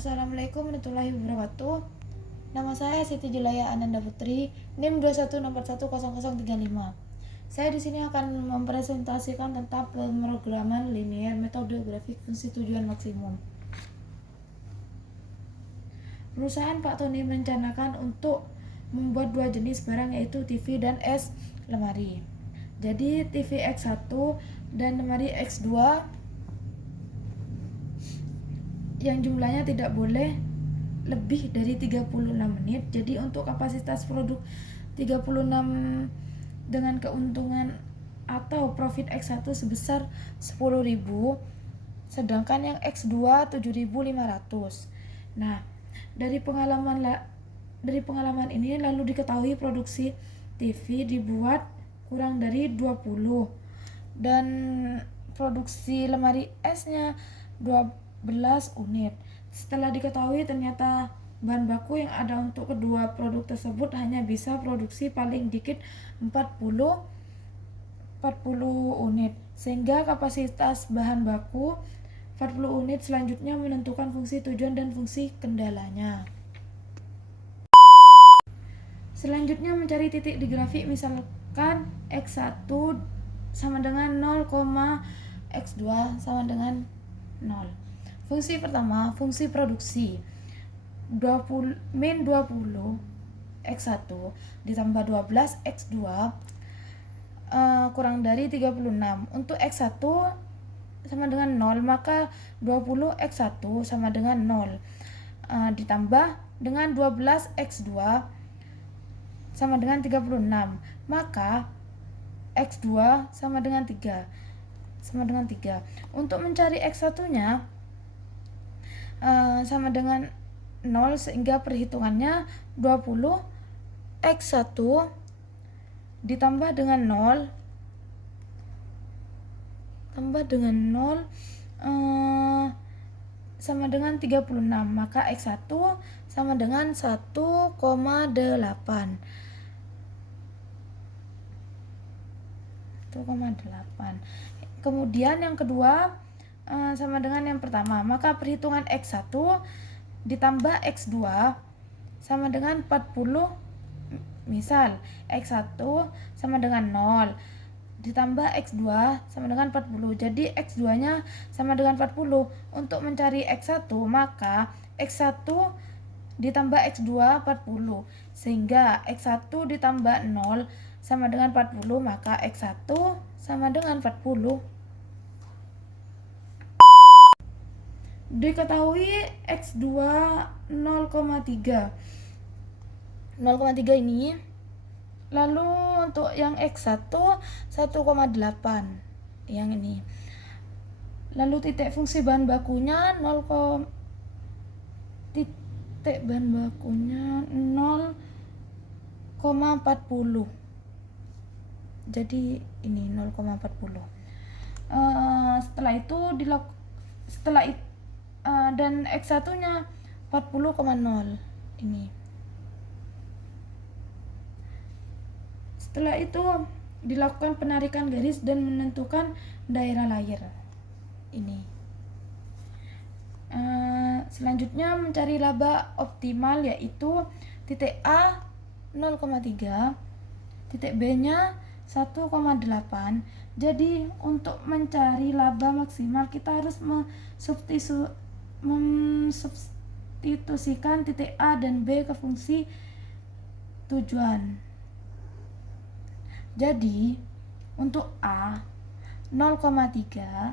Assalamualaikum warahmatullahi wabarakatuh. Nama saya Siti Jelaya Ananda Putri, NIM 2164100035. Saya di sini akan mempresentasikan tentang pemrograman linear metode grafik fungsi tujuan maksimum. Perusahaan Pak Tony merencanakan untuk membuat dua jenis barang, yaitu TV dan es lemari. Jadi TV X1 dan lemari X2 yang jumlahnya tidak boleh lebih dari 36 menit. Jadi untuk kapasitas produk 36 dengan keuntungan atau profit X1 sebesar 10.000, sedangkan yang X2 7.500. Nah, dari pengalaman ini lalu diketahui produksi TV dibuat kurang dari 20 dan produksi lemari esnya 12 unit. Setelah diketahui ternyata bahan baku yang ada untuk kedua produk tersebut hanya bisa produksi paling dikit 40 unit, sehingga kapasitas bahan baku 40 unit selanjutnya menentukan fungsi tujuan dan fungsi kendalanya. Selanjutnya mencari titik di grafik, misalkan X1 sama dengan 0, X2 sama dengan 0. Fungsi pertama, fungsi produksi 20 X1 ditambah 12 X2 kurang dari 36. Untuk X1 sama dengan 0, maka 20 X1 sama dengan 0 ditambah dengan 12 X2 sama dengan 36, maka X2 sama dengan 3. Untuk mencari X1 nya sama dengan 0, sehingga perhitungannya 20 X1 ditambah dengan 0 sama dengan 36, maka X1 sama dengan 1,8. Kemudian yang kedua sama dengan yang pertama, maka perhitungan X1 ditambah X2 sama dengan 40. Misal X1 sama dengan 0 ditambah X2 sama dengan 40, jadi X2 nya sama dengan 40. Untuk mencari X1, maka X1 ditambah X2 40, sehingga X1 ditambah 0 sama dengan 40, maka X1 sama dengan 40. Diketahui X2 0,3 ini. Lalu untuk yang X1 1,8 yang ini. Lalu titik fungsi bahan bakunya 0,40. Jadi ini 0,40. Dan X1 nya 40,0 ini. Setelah itu dilakukan penarikan garis dan menentukan daerah layar ini. Selanjutnya mencari laba optimal, yaitu titik A 0,3, titik B nya 1,8. Jadi untuk mencari laba maksimal kita harus mensubstitusikan titik A dan B ke fungsi tujuan. Jadi untuk A 0,3,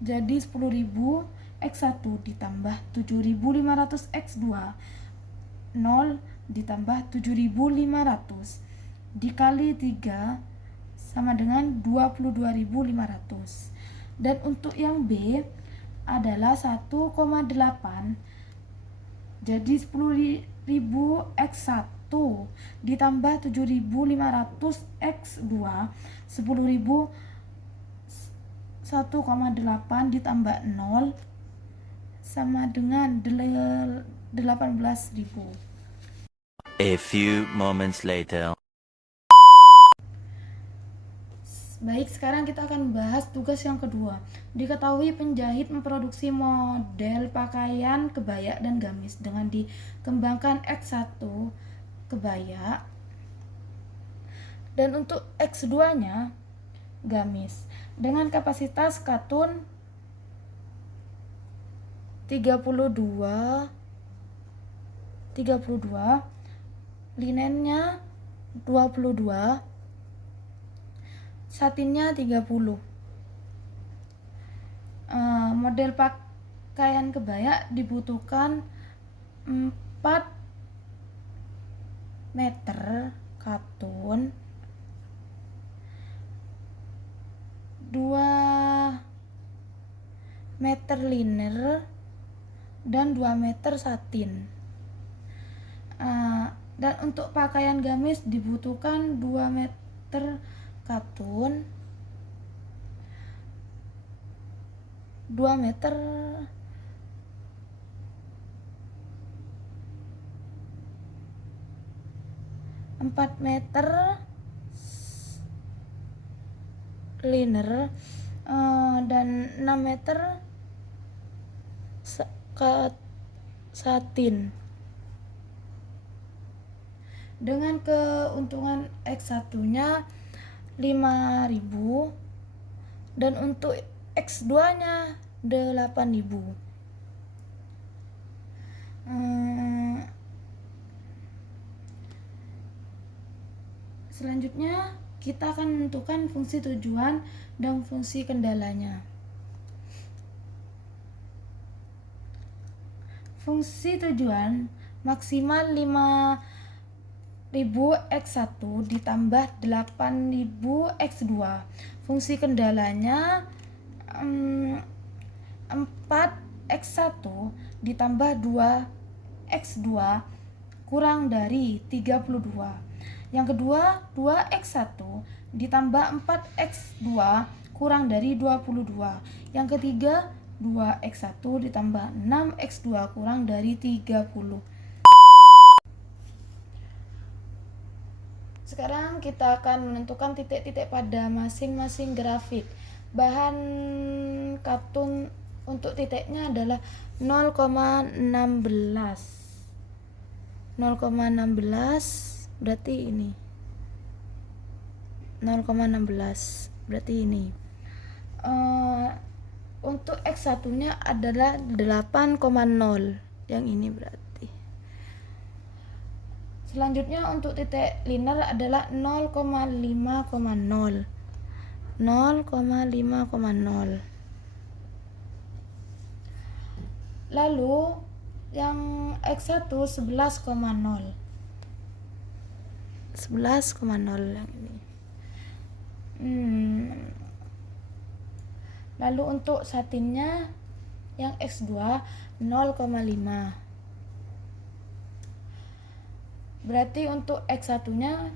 jadi 10.000 X1 ditambah 7.500 X2, 0 ditambah 7.500 dikali 3 sama dengan 22.500. Dan untuk yang B adalah 1,8, jadi 10.000 X1 ditambah 7.500 X2, 10.000 1,8 ditambah 0 sama dengan 18.000. A few moments later. Baik, sekarang kita akan bahas tugas yang kedua. Diketahui penjahit memproduksi model pakaian kebaya dan gamis dengan dikembangkan X1 kebaya dan untuk X2-nya gamis dengan kapasitas katun 32, linennya 22, satinnya 30. Model pakaian kebaya dibutuhkan 4 meter katun, 2 meter liner, dan 2 meter satin. Dan untuk pakaian gamis dibutuhkan 2 meter katun, 2 meter empat meter liner, dan 6 meter satin. Dengan keuntungan X1-nya 5.000 dan untuk X2-nya 8.000. Selanjutnya kita akan menentukan fungsi tujuan dan fungsi kendalanya. Fungsi tujuan maksimal 5.000 X1 ditambah 8.000 X2. Fungsi kendalanya 4 X1 ditambah 2 X2 kurang dari 32. Yang kedua, 2x1 ditambah 4x2 kurang dari 22. Yang ketiga, 2x1 ditambah 6x2 kurang dari 30. Sekarang kita akan menentukan titik-titik pada masing-masing grafik. Bahan katun untuk titiknya adalah 0,16. Berarti ini 0,16 berarti ini. Untuk X1 nya adalah 8,0 yang ini berarti. Selanjutnya untuk titik liner adalah 0,5,0. Lalu yang X1 11,0 yang ini. Lalu untuk satinnya yang X2 0,5. Berarti untuk X1 nya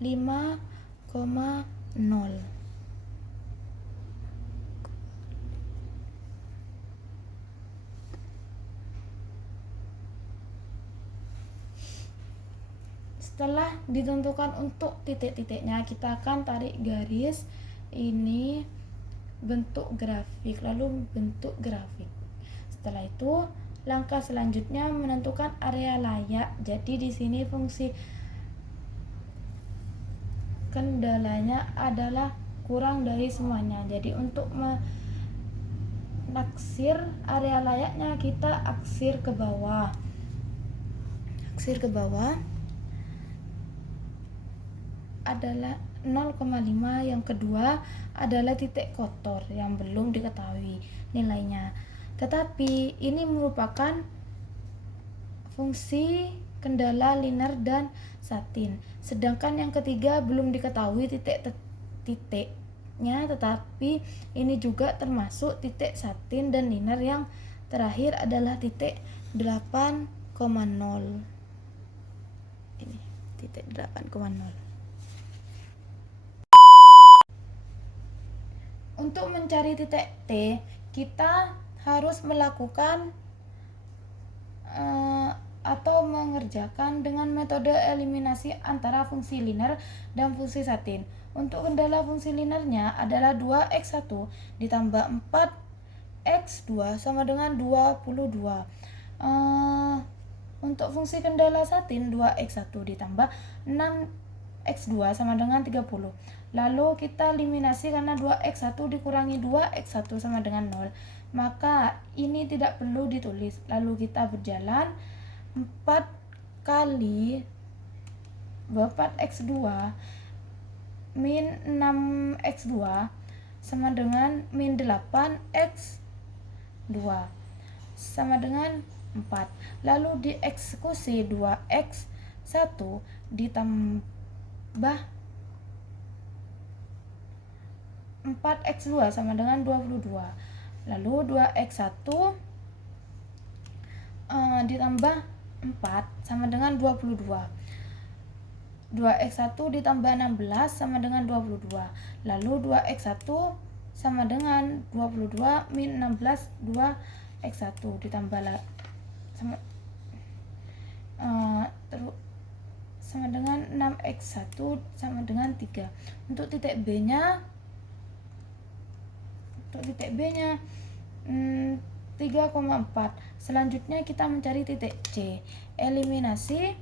5,0. Setelah ditentukan untuk titik-titiknya, kita akan tarik garis ini bentuk grafik, lalu bentuk grafik. Setelah itu, langkah selanjutnya menentukan area layak. Jadi di sini fungsi kendalanya adalah kurang dari semuanya. Jadi untuk menaksir area layaknya, kita aksir ke bawah. Adalah 0,5. Yang kedua adalah titik kotor yang belum diketahui nilainya, tetapi ini merupakan fungsi kendala liner dan satin. Sedangkan yang ketiga belum diketahui titiknya, tetapi ini juga termasuk titik satin dan liner. Yang terakhir adalah titik 8,0. Ini titik 8,0. Untuk mencari titik T, kita harus melakukan atau mengerjakan dengan metode eliminasi antara fungsi liner dan fungsi satin. Untuk kendala fungsi linearnya adalah 2x1 ditambah 4x2 sama dengan 22. Untuk fungsi kendala satin 2x1 ditambah 6x2 sama dengan 30. Lalu kita eliminasi karena 2x1 dikurangi 2x1 sama dengan 0. Maka ini tidak perlu ditulis. Lalu kita berjalan 4 kali 4x2 min 6x2 sama dengan min 8x2 sama dengan 4. Lalu dieksekusi 2x1 ditambah 4x2 sama dengan 22. Lalu 2x1 ditambah 4 sama dengan 22. 2x1 ditambah 16 sama dengan 22. Lalu 2x1 sama dengan 22 min 16 2x1 ditambah sama sama dengan 6x1 sama dengan 3. Untuk titik B nya 3,4. Selanjutnya kita mencari titik C. Eliminasi.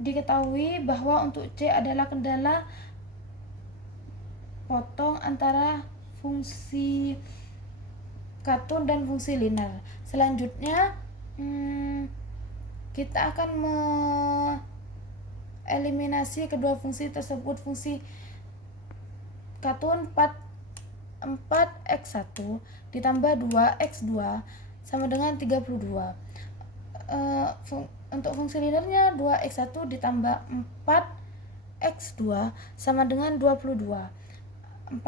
Diketahui bahwa untuk C adalah kendala potong antara fungsi katun dan fungsi linear. Selanjutnya kita akan mengeliminasi kedua fungsi tersebut. Fungsi katun 4x1 ditambah 2x2 sama dengan 32. Untuk fungsi linearnya 2x1 ditambah 4x2 sama dengan 22. 4.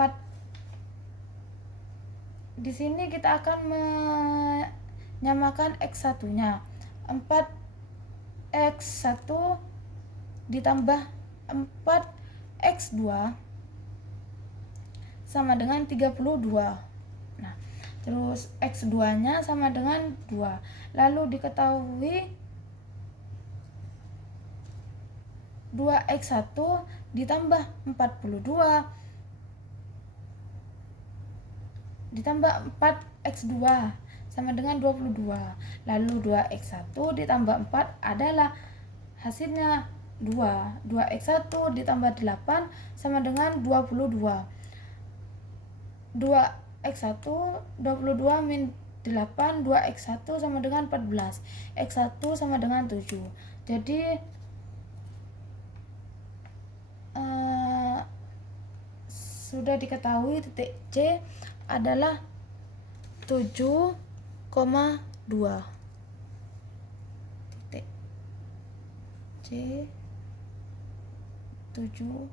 Di sini kita akan menyamakan x1-nya. 4x1 ditambah 4x2 sama dengan 32. Nah, terus x2-nya sama dengan 2. Lalu diketahui 2x1 ditambah 42 ditambah 4x2 sama dengan 22. Lalu 2x1 ditambah 4 adalah hasilnya 2. 2x1 ditambah 8 sama dengan 22. 2x1 22 min 8, 2x1 sama dengan 14. x1 sama dengan 7. Jadi sudah diketahui titik C adalah 7,2. Titik C 7,2.